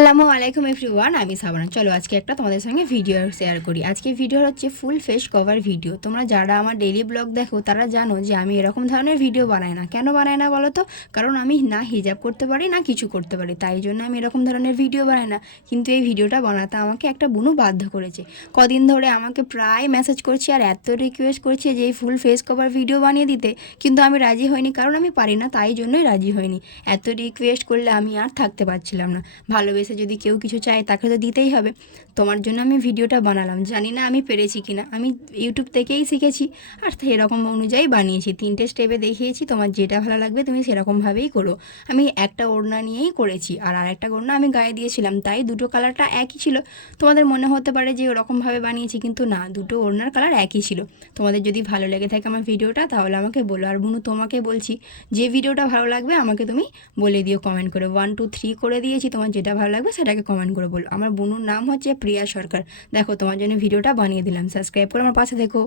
আসসালামু আলাইকুম এভরিওয়ান, আমি সাবানা। চলো আজকে একটা তোমাদের সঙ্গে ভিডিও শেয়ার করি। আজকে ভিডিও হচ্ছে ফুল ফেস কভার ভিডিও। তোমরা যারা আমার ডেইলি ব্লগ দেখো তারা জানো যে আমি এরকম ধরনের ভিডিও বানাই না। কেন বানাই না বলো তো? কারণ আমি না হিজাব করতে পারি না কিছু করতে পারি, তাই জন্য আমি এরকম ধরনের ভিডিও বানাই না। কিন্তু এই ভিডিওটা বানাতে আমাকে একটা বুনু বাধ্য করেছে। কদিন ধরে আমাকে প্রায় মেসেজ করছে আর এত রিকোয়েস্ট করছে যে এই ফুল ফেস কভার ভিডিও বানিয়ে দিতে, কিন্তু আমি রাজি হইনি, কারণ আমি পারি না, তাই জন্যই রাজি হইনি। এত রিকোয়েস্ট করলে আমি আর থাকতে পারছিলাম না। ভালোবেসে যদি কেউ কিছু চায় তাকে তো দিতেই হবে। তোমার জন্য আমি ভিডিওটা বানালাম। জানি না আমি পেরেছি কিনা, আমি ইউটিউব থেকেই শিখেছি আর সেরকম অনুযায়ী বানিয়েছি। 3টে স্টেপে দেখিয়েছি, তোমার যেটা ভালো লাগবে তুমি সেরকমভাবেই করো। আমি একটা ওড়না নিয়েই করেছি আর আরেকটা ওড়না আমি গায়ে দিয়েছিলাম, তাই দুটো কালারটা একই ছিল। তোমাদের মনে হতে পারে যে ওরকমভাবে বানিয়েছি, কিন্তু না, দুটো ওড়নার কালার একই ছিল। তোমাদের যদি ভালো লেগে থাকে আমার ভিডিওটা তাহলে আমাকে বলো। আর বুনু তোমাকে বলছি, যে ভিডিওটা ভালো লাগবে আমাকে তুমি বলে দিও কমেন্ট করে। 1 2 3 করে দিয়েছি, তোমার যেটা ভালো লাগবে সেটাকে কমেন্ট করে বলো। আমার বুনুর নাম হচ্ছে প্রিয়া সরকার। দেখো তোমার জন্য ভিডিওটা বানিয়ে দিলাম, সাবস্ক্রাইব করে আমার পাশে দেখো।